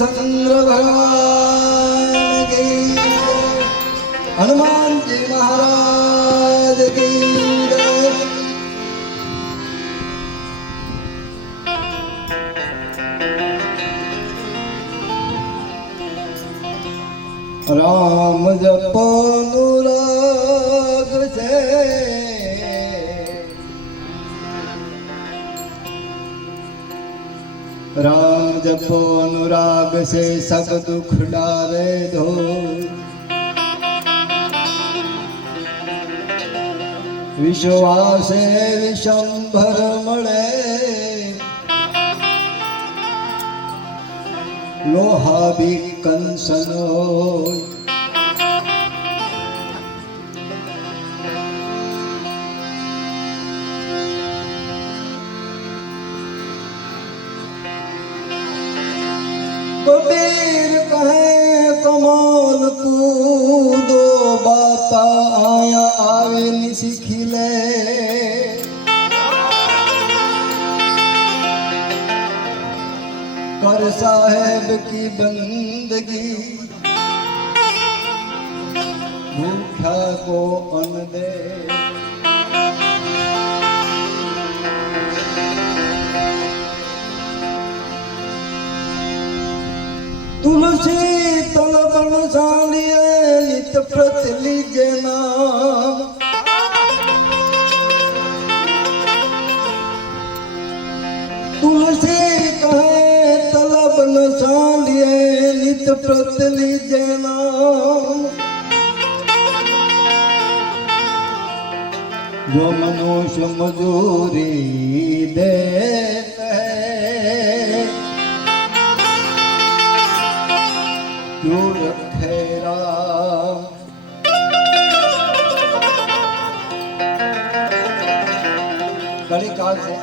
रामचंद्र भगवान की जय। हनुमान जी महाराज की जय। राम जपो अनुराग से राम जपो अनुराग से सब दुख डारे धो विश्वासे विशंभर मळे लोहा भी कंसन होय। कबीर कहे कमल कूदो बाता आया आवे नि सीखी ले कर साहेब की बंदगी भूखा को अन्न दे। तुलसी तल बन सालिए नित प्रत लीजे नाम तुलसी कहे तल बन सालिए नित प्रत लीजे नाम जो मनुष्य मजूरी दे जो रखे राम। कली काल से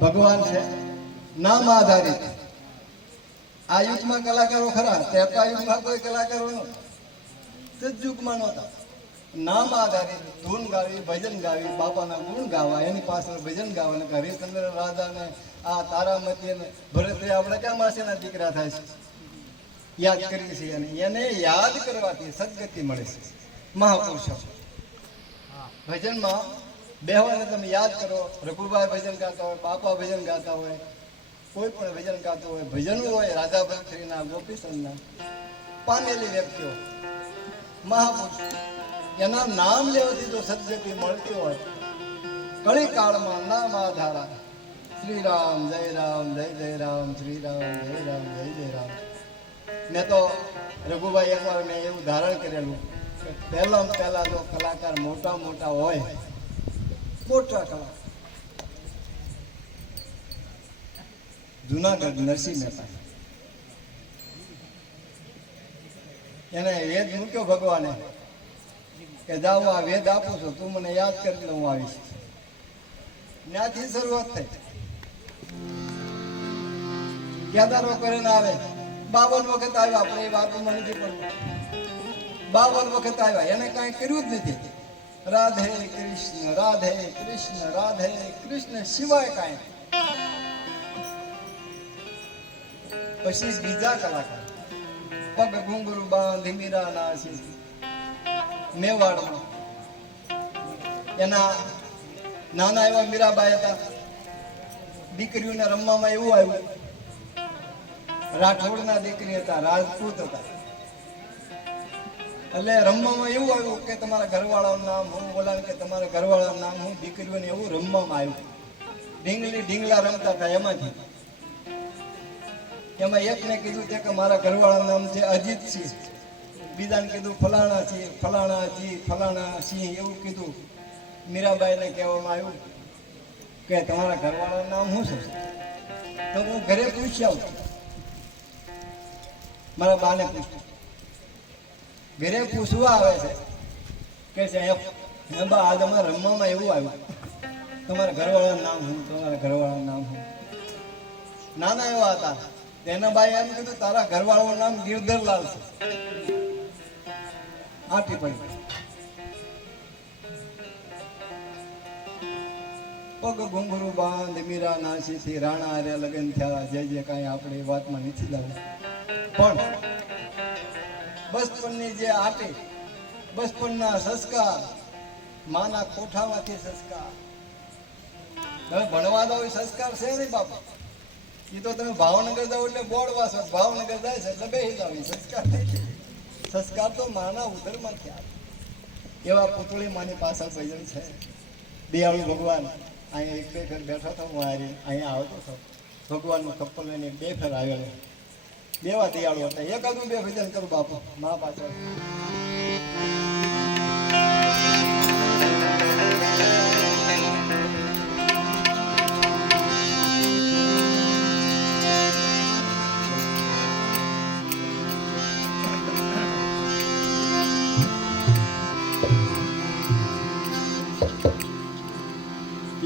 भगवान से नाम आधारित आ युग में कलाकारों खरा तेता युग में कोई कलाकारों युग में नहोता नाम आधारित धून गावी भजन गावी बापा ना गुण गावा एनी पाछळ भजन गावा ने हरिश्चंद्र राजा ने आ तारामती ने भरत आपणे क्या मासे ना दीकरा थाय छे याद करीએ છીએ અને એને યાદ કરવાથી સદગતિ મળે છે। મહાપુરુષો ભજનમાં બેહવાને તમે યાદ કરો રઘુભાઈ ભજન ગાતા હોય બાપા ભજન ગાતા હોય કોઈ પણ ભજન ગાતો હોય ભજન હોય રાધા ભક્તના ગોપીચંદના પામેલી વ્યક્તિઓ મહાપુરુષ એના નામ લેવાથી જો સદગતિ મળતી હોય કળી કાળમાં નામ આધારા શ્રી રામ જય જય રામ શ્રી રામ જય જય રામ। मैं तो रघुभाई एक बार मैं એવું ધારણ કરેલું કે પહેલા જો કલાકાર મોટા મોટા હોય મોટા કલાકાર જૂનાગઢ નરસિંહ મહેતા એને વેદ મૂક્યો ભગવાને કે જાઓ આ વેદ આપું છું તું મને યાદ કરી હું આવીશ ત્યાંથી શરૂઆત થઈ કેદારો કરીને આવે 52 વખત આવ્યા આપણે એ વાતમાં નથી પડવું 52 વખત આવ્યા એને કાંઈ કર્યું જ નથી રાધે કૃષ્ણ રાધે કૃષ્ણ રાધે કૃષ્ણ સિવાય કાંઈ પછી બીજા કલાકાર પગ ઘુંઘરું બાંધી મીરા નાસી મેવાડમાં એના નાના એવા મીરાબાઈ હતા દીકરીઓને રમવામાં એવું આવ્યું રાઠોડના દીકરી હતા રાજપૂત હતા એટલે રમવામાં એવું આવ્યું કે તમારા ઘરવાળાનું નામ હું બોલાવે કે તમારા ઘરવાળાનું નામ હું દીકરીઓને એવું રમવામાં આવ્યું ઢીંગલા રમતા હતા એમાં એકને કીધું કે મારા ઘરવાળાનું નામ છે અજીતસિંહ બીજાને કીધું ફલાણા સિંહ એવું કીધું મીરાબાઈને કહેવામાં આવ્યું કે તમારા ઘરવાળાનું નામ શું છે તો હું ઘરે પૂછી આવું મારા બાને પૂછતું ઘરે પૂછવા આવે છે કે છે બા આજ અમારે રમવામાં એવું આવ્યું તમારા ઘરવાળાનું નામ હું તમારા ઘરવાળાનું નામ હું નાના એવા હતા તેના બાઈ એમ કીધું તારા ઘરવાળાનું નામ ગિરધરલાલ છે આટી પડી પગ ઘુંઘરું બાંધ મીરા નાસીથી રાણા હારે લગ્ન થયા, જે કાંઈ આપણે એ વાતમાં નથી લાવવું. પણ બચપણની જે આટી, બચપણના સંસ્કાર, માના કોઠામાંથી સંસ્કાર, તમે ભણવા દો એ સંસ્કાર છે નહીં બાપા. એ તો તમે ભાવનગર જાઓ એટલે બોર્ડ વાસો, ભાવનગર જાય છે એટલે બેસી જાવ, સંસ્કાર નથી. સંસ્કાર તો માના ઉદરમાંથી આવે. એવા પુતળી માની પાછળ ભજન છે. દયાળુ ભગવાન અહીંયા એક બે ફેર બેઠો હતો, હું અહીંયા આવતો હતો, ભગવાનનું કપલ લઈને બે ફેર આવેલો. બેવા દયાળુ હતા. એકાદું બે ભજન કરું બાપુ મા પાછળ.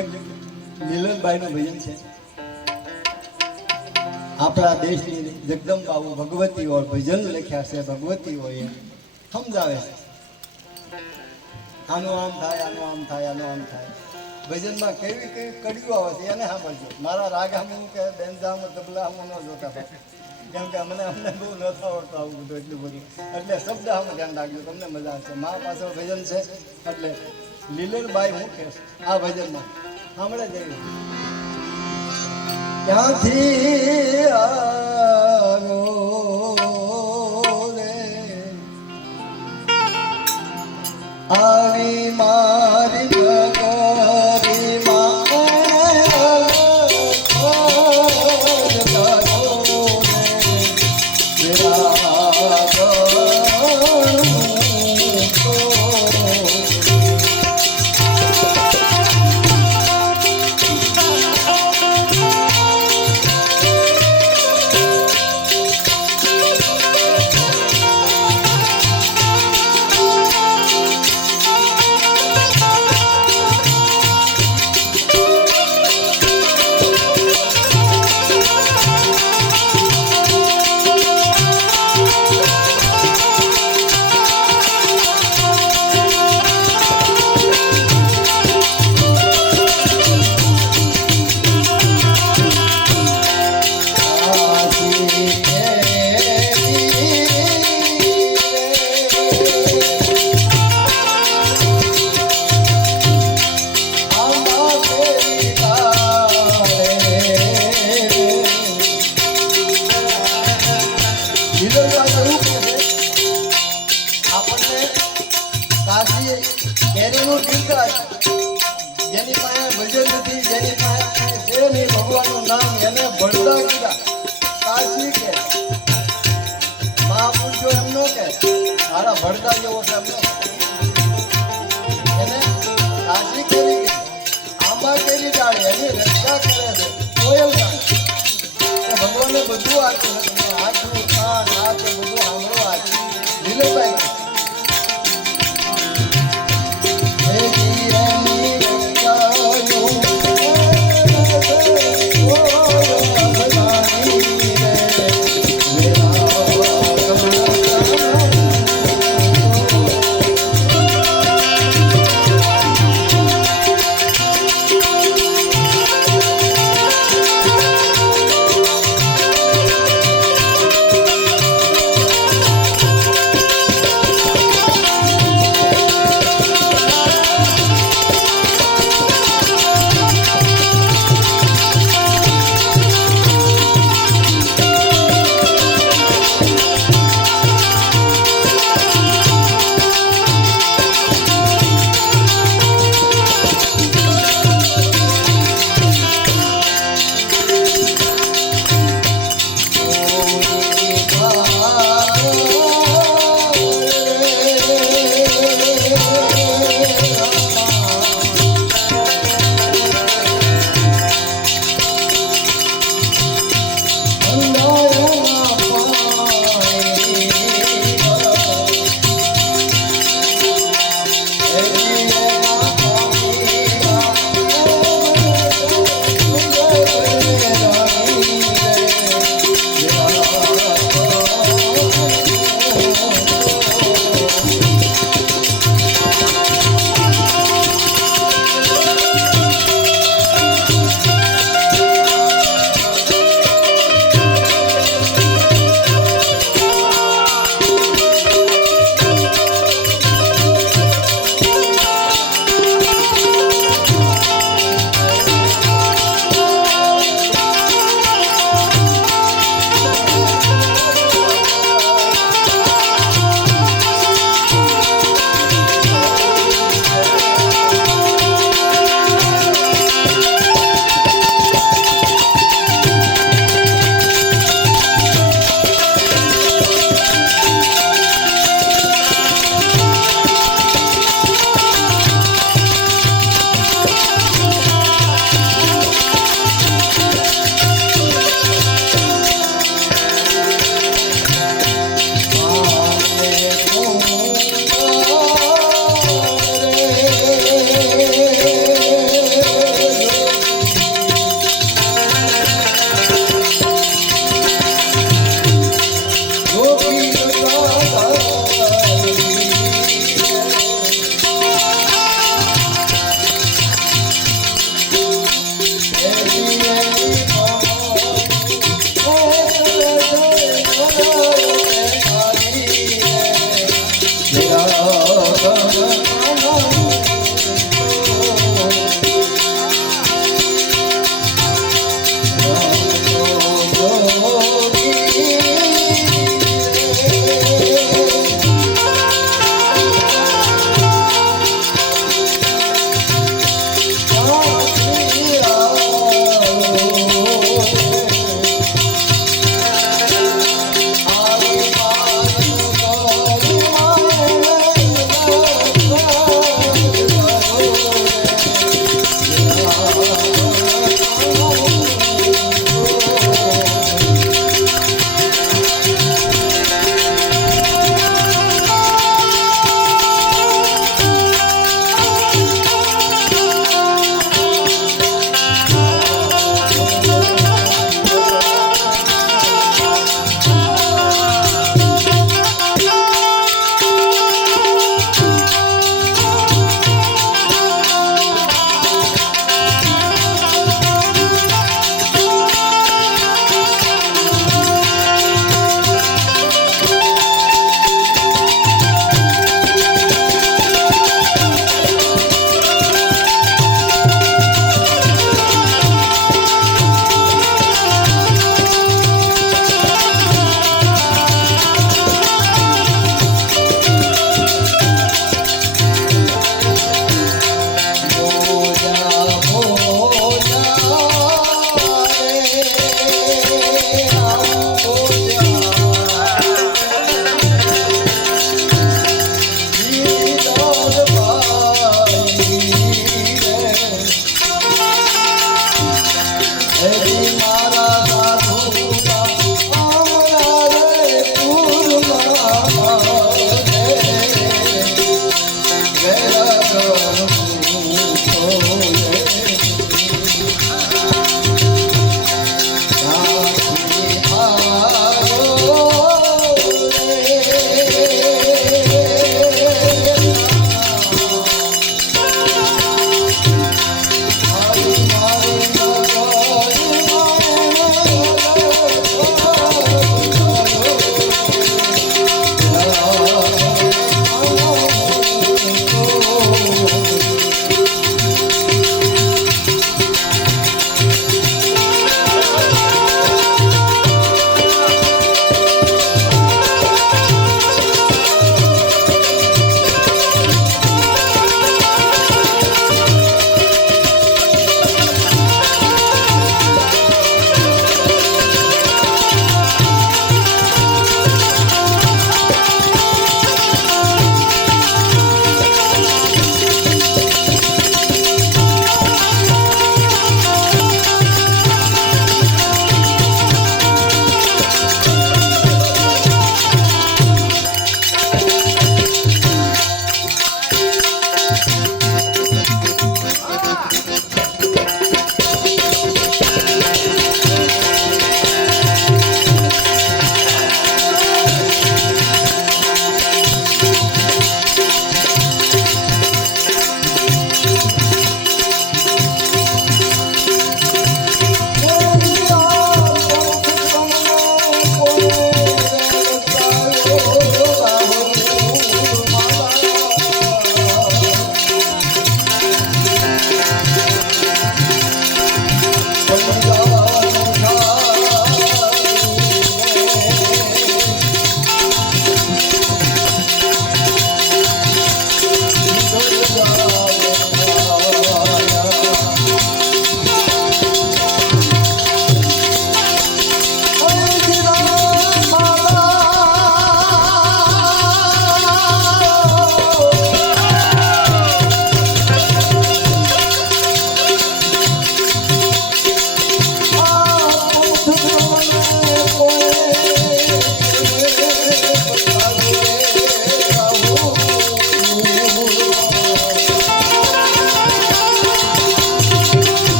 એક મિલનબાઈનું ભજન છે. આપણા દેશની જગદંબાઓ ભગવતીઓ ભજન લખ્યા છે, ભગવતીઓ એ સમજાવે છે આનું આમ થાય, આનું આમ થાય, આનું આમ થાય. ભજનમાં કેવી કેવી કડીઓ આવે છે એને સાંભળજો. મારા રાગ હું કે બેન્જામ તબલા હું ન જોતા, કેમ કે અમને બહુ નથી આવડતું આવું બધું એટલું બધું. એટલે શબ્દ આમાં ધ્યાન રાખજો, તમને મજા આવશે. મા પાછળ ભજન છે એટલે લીલનબાઈ હું કે આ ભજનમાં સાંભળે જઈએ. ક્યાંથી આવ્યો રે આવી મારી નગરી માં જેની પાસે ભજન નથી, જેની પાસે છે નહીં ભગવાનનું નામ, એને ભણતા કીધા કાશી કે મહાપુરુષો એમનો કે સારા ભણતા જેવો છે એમનો, એને કાશી કરી આંબા કેરી ડાળે એની રક્ષા કરે છે. કોયલ ગાન ભગવાને બધું આપ્યું છે, તમને આટલું કાન હાથ બધું સાંભળો આપ્યું. લીલનબાઈ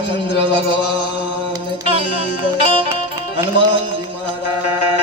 ચંદ્ર ભગવાન કી જય. હનુમાનજી મહારાજ